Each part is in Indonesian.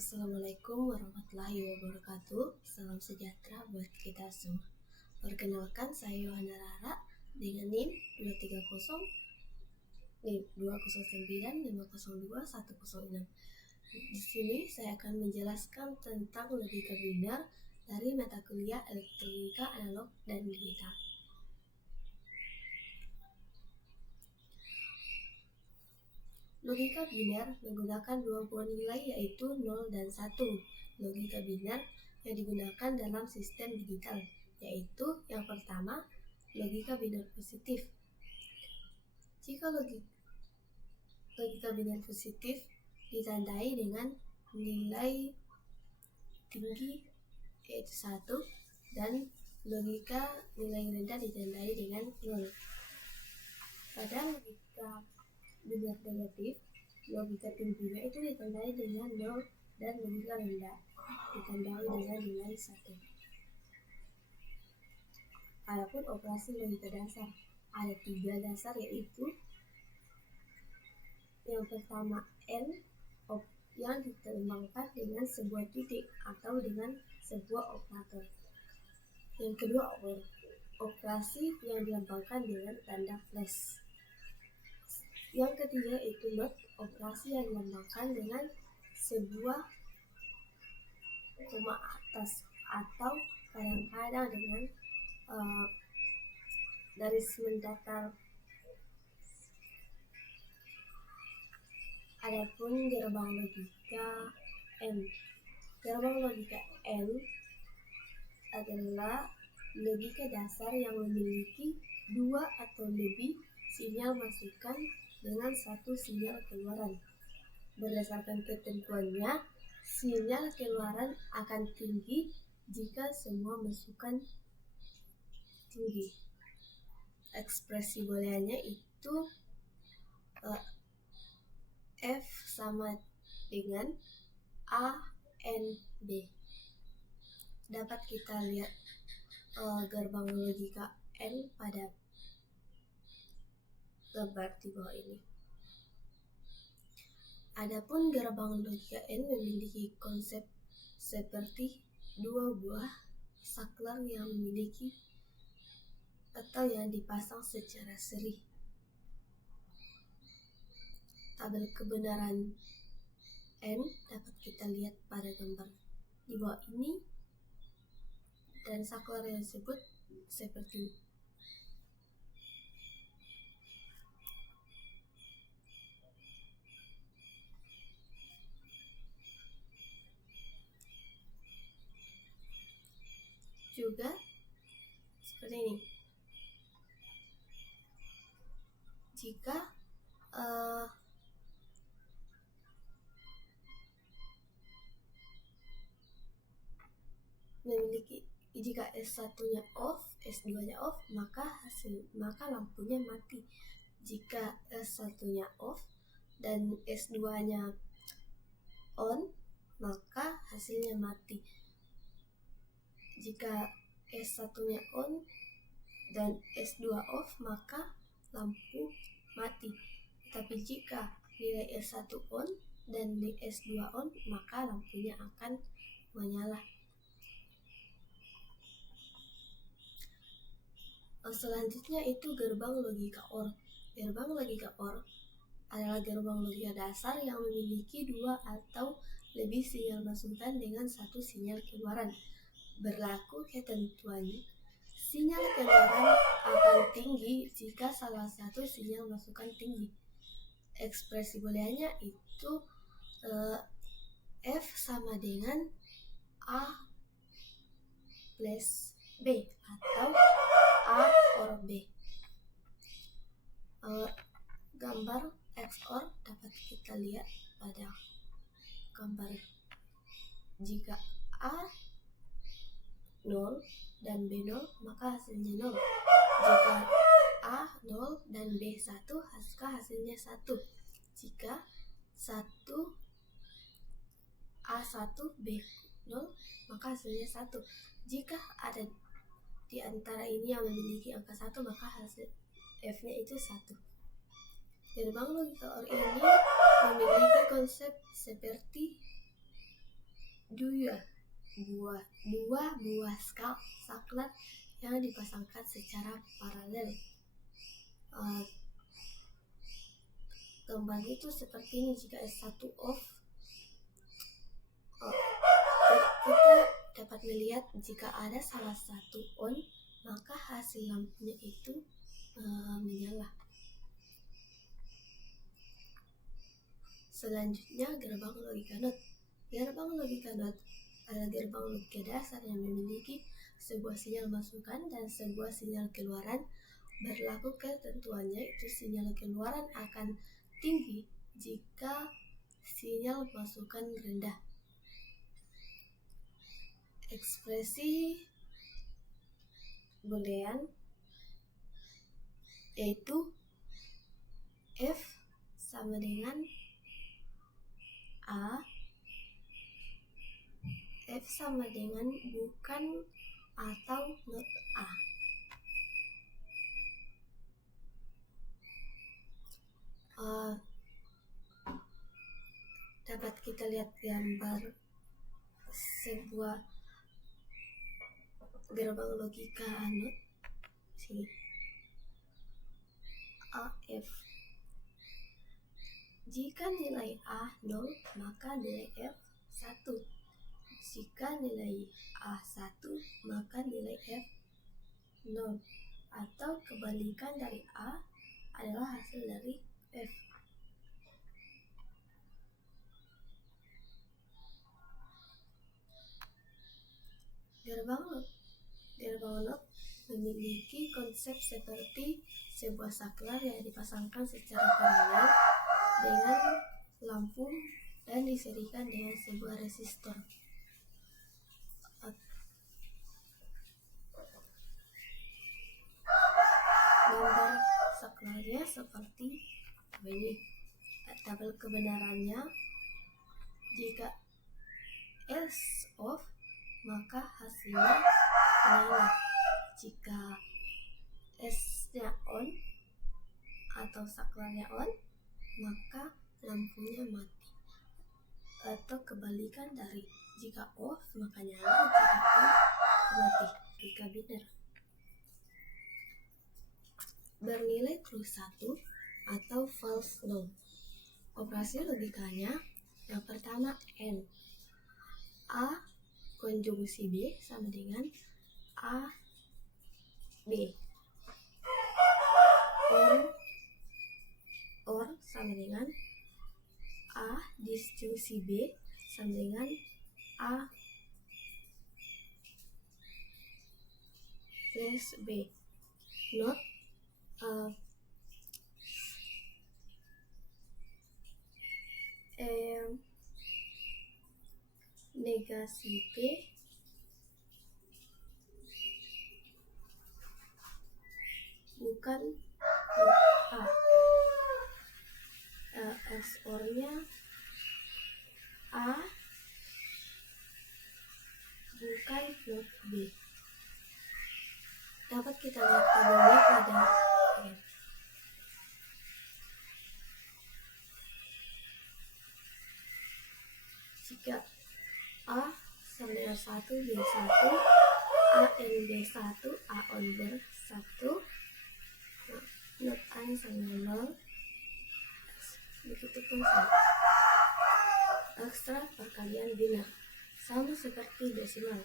Assalamualaikum warahmatullahi wabarakatuh. Salam sejahtera buat kita semua. Perkenalkan, saya Yohana Rara dengan NIM 209 502 106. Di sini saya akan menjelaskan tentang logika biner dari mata kuliah elektronika analog dan digital. Logika biner menggunakan dua buah nilai yaitu 0 dan 1. Logika biner yang digunakan dalam sistem digital yaitu yang pertama, logika biner positif. Jika logika biner positif ditandai dengan nilai tinggi yaitu 1 dan logika nilai rendah ditandai dengan 0. Pada logika biner negatif, logika tingginya itu ditandai dengan 0 dan logika rendah ditandai dengan nilai 1. Adapun operasi logika dasar, ada 3 dasar yaitu yang pertama N yang dilambangkan dengan sebuah titik atau dengan sebuah operator. Yang kedua operasi yang dilambangkan dengan tanda plus. Yang ketiga itu not, operasi yang dilambangkan dengan sebuah koma atas atau kadang-kadang dengan garis mendatar. Adapun gerbang logika N. Gerbang logika N adalah logika dasar yang memiliki 2 atau lebih sinyal masukan dengan 1 sinyal keluaran. Berdasarkan ketentuannya, sinyal keluaran akan tinggi jika semua masukan tinggi. Ekspresi booleannya itu F sama dengan A N B. Dapat kita lihat gerbang logika N pada gambar di bawah ini. Adapun gerbang logika N memiliki konsep seperti 2 buah saklar yang memiliki atau yang dipasang secara seri. Tabel kebenaran N dapat kita lihat pada gambar di bawah ini, dan saklar yang disebut seperti ini. Juga seperti ini. Jika S1-nya off, S2-nya off, maka lampunya mati. Jika S1-nya off dan S2-nya on, maka hasilnya mati. Jika S1-nya on dan S2 off, maka lampu mati. Tapi jika nilai S1 on dan nilai S2 on, maka lampunya akan menyala. Selanjutnya itu gerbang logika OR. Gerbang logika OR adalah gerbang logika dasar yang memiliki 2 atau lebih sinyal masukan dengan 1 sinyal keluaran. Berlaku ketentuan sinyal keluaran akan tinggi jika salah satu sinyal masukan tinggi. Ekspresi booleannya itu F sama dengan A plus B atau A or B. Gambar XOR dapat kita lihat pada gambar. Jika A 0 dan B 0, maka hasilnya 0. Jika A 0 dan B 1, maka hasilnya 1. Jika A1 B 0, maka hasilnya 1. Jika ada di antara ini yang memiliki angka 1, maka hasil F-nya itu 1. Gerbang logika OR ini memiliki konsep seperti dua buah saklar yang dipasangkan secara paralel. Gambar itu seperti ini. Jika S1 off, kita dapat melihat jika ada salah satu on, maka hasil lampunya itu menyala. Selanjutnya, gerbang logika NOT. Gerbang logika NOT adalah gerbang logika dasar yang memiliki sebuah sinyal masukan dan sebuah sinyal keluaran. Berlaku ketentuannya, itu sinyal keluaran akan tinggi jika sinyal masukan rendah. Ekspresi boolean yaitu F sama dengan A, F sama dengan bukan atau not A. Dapat kita lihat gambar sebuah gerbang logika NOT sini. AF. Jika nilai A 0, maka nilai F 1. Jika nilai A 1, maka nilai F 0. Atau kebalikan dari A adalah hasil dari F. Gerbang NOT memiliki konsep seperti sebuah saklar yang dipasangkan secara paralel dengan lampu dan diserikan dengan sebuah resistor. Gambar saklarnya seperti ini. Tabel kebenarannya, jika S off, maka hasilnya menyala. Jika S-nya on atau saklarnya on, maka lampunya mati. Atau kebalikan dari jika off, maka nyala, jika on, mati. Logika biner bernilai true 1 atau false 0. Operasi logikanya, yang pertama N. A konjungsi B sama dengan A B. Or sama dengan A disjungsi B sama dengan A plus B. Not negasi P bukan A. XOR-nya A bukan not B. Dapat kita lihat tabelnya pada jika A sama dengan 1 B 1, A N B 1, A on B 1, not A sama dengan 0. Begitupun ekstra perkalian biner sama seperti desimal.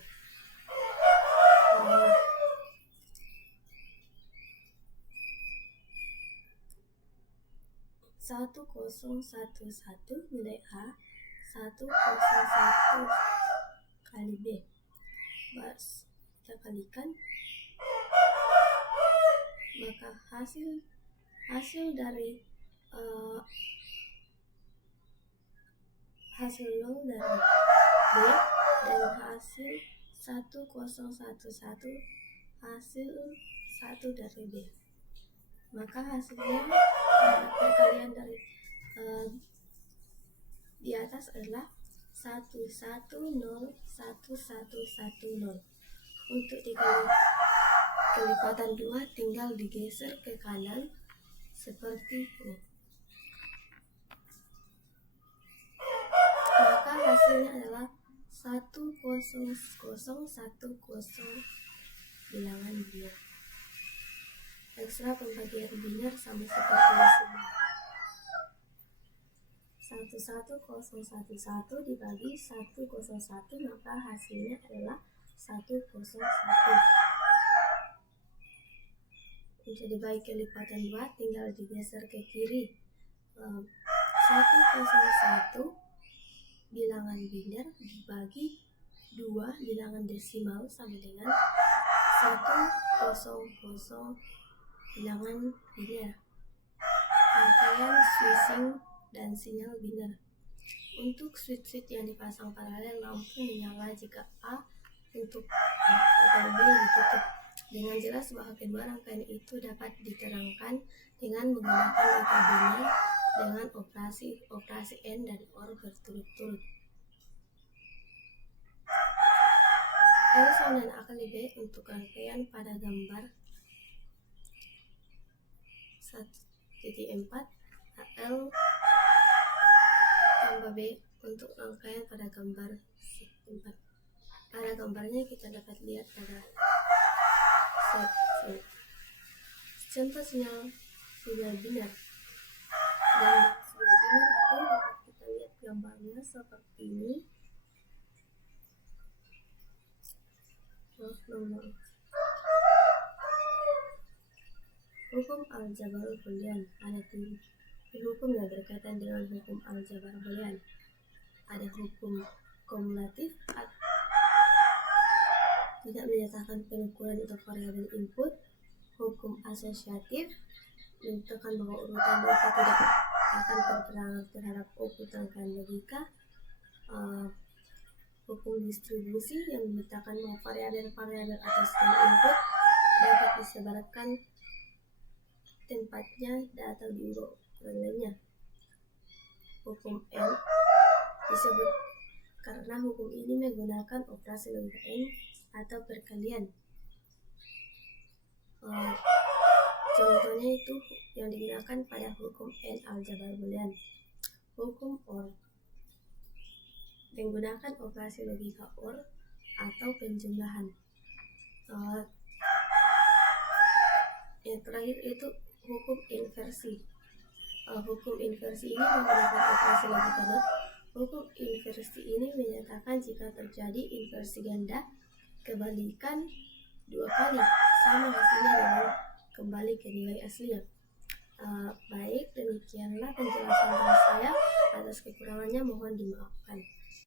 1011 nilai A 101 kali B. Kita kalikan, maka hasil dari hasil 0 dari B dan hasil 1011 hasil 1 dari B. Maka hasilnya perkalian dari di atas adalah 1101110. Untuk dikali kelipatan 2 tinggal digeser ke kanan seperti ini. Maka hasilnya adalah 101010 bilangan biner. Ekstra pembagian biner sama seperti desimal. 11011 dibagi 101, maka hasilnya adalah 101. Untuk dibagi kelipatan 2 tinggal digeser ke kiri. 101 bilangan biner dibagi 2 bilangan desimal sama dengan 100 bilangan biner. Rangkaian switching dan sinyal biner. Untuk switch yang dipasang paralel, lampu menyala jika A untuk atau B ditutup. Dengan jelas bahwa kedua rangkaian itu dapat diterangkan dengan menggunakan angka biner dengan operasi AND dan OR berturut-turut. L sama dengan A kali B untuk rangkaian pada gambar 1.4, L tambah B untuk rangkaian pada gambar 4. Pada gambarnya kita dapat lihat pada contoh sinyal biner. Dan sinyal biner itu dapat kita lihat gambarnya seperti ini. Hukum aljabar Boolean. Ada tiga hukum yang berkaitan dengan hukum aljabar Boolean. Ada hukum kumulatif, tidak menyatakan penukuran untuk variabel input. Hukum asosiatif, menentukan bahwa urutan data tidak akan terpengaruh terhadap output rangkaian logika. Hukum distribusi yang menyatakan bahwa variabel atau sistem input dapat disebarkan tempatnya atau di ukuran lainnya. Hukum N disebut karena hukum ini menggunakan operasi logika N atau perkalian. Contohnya itu yang digunakan pada hukum N aljabar Boolean. Hukum OR menggunakan operasi logika OR atau penjumlahan. Yang terakhir itu hukum inversi. Hukum inversi ini menggunakan operasi logika NOT. Hukum inversi ini menyatakan jika terjadi inversi ganda, kebalikan 2 kali sama hasilnya dengan kembali ke nilai aslinya. Baik, demikianlah penjelasan dari saya. Atas kekurangannya mohon dimaafkan.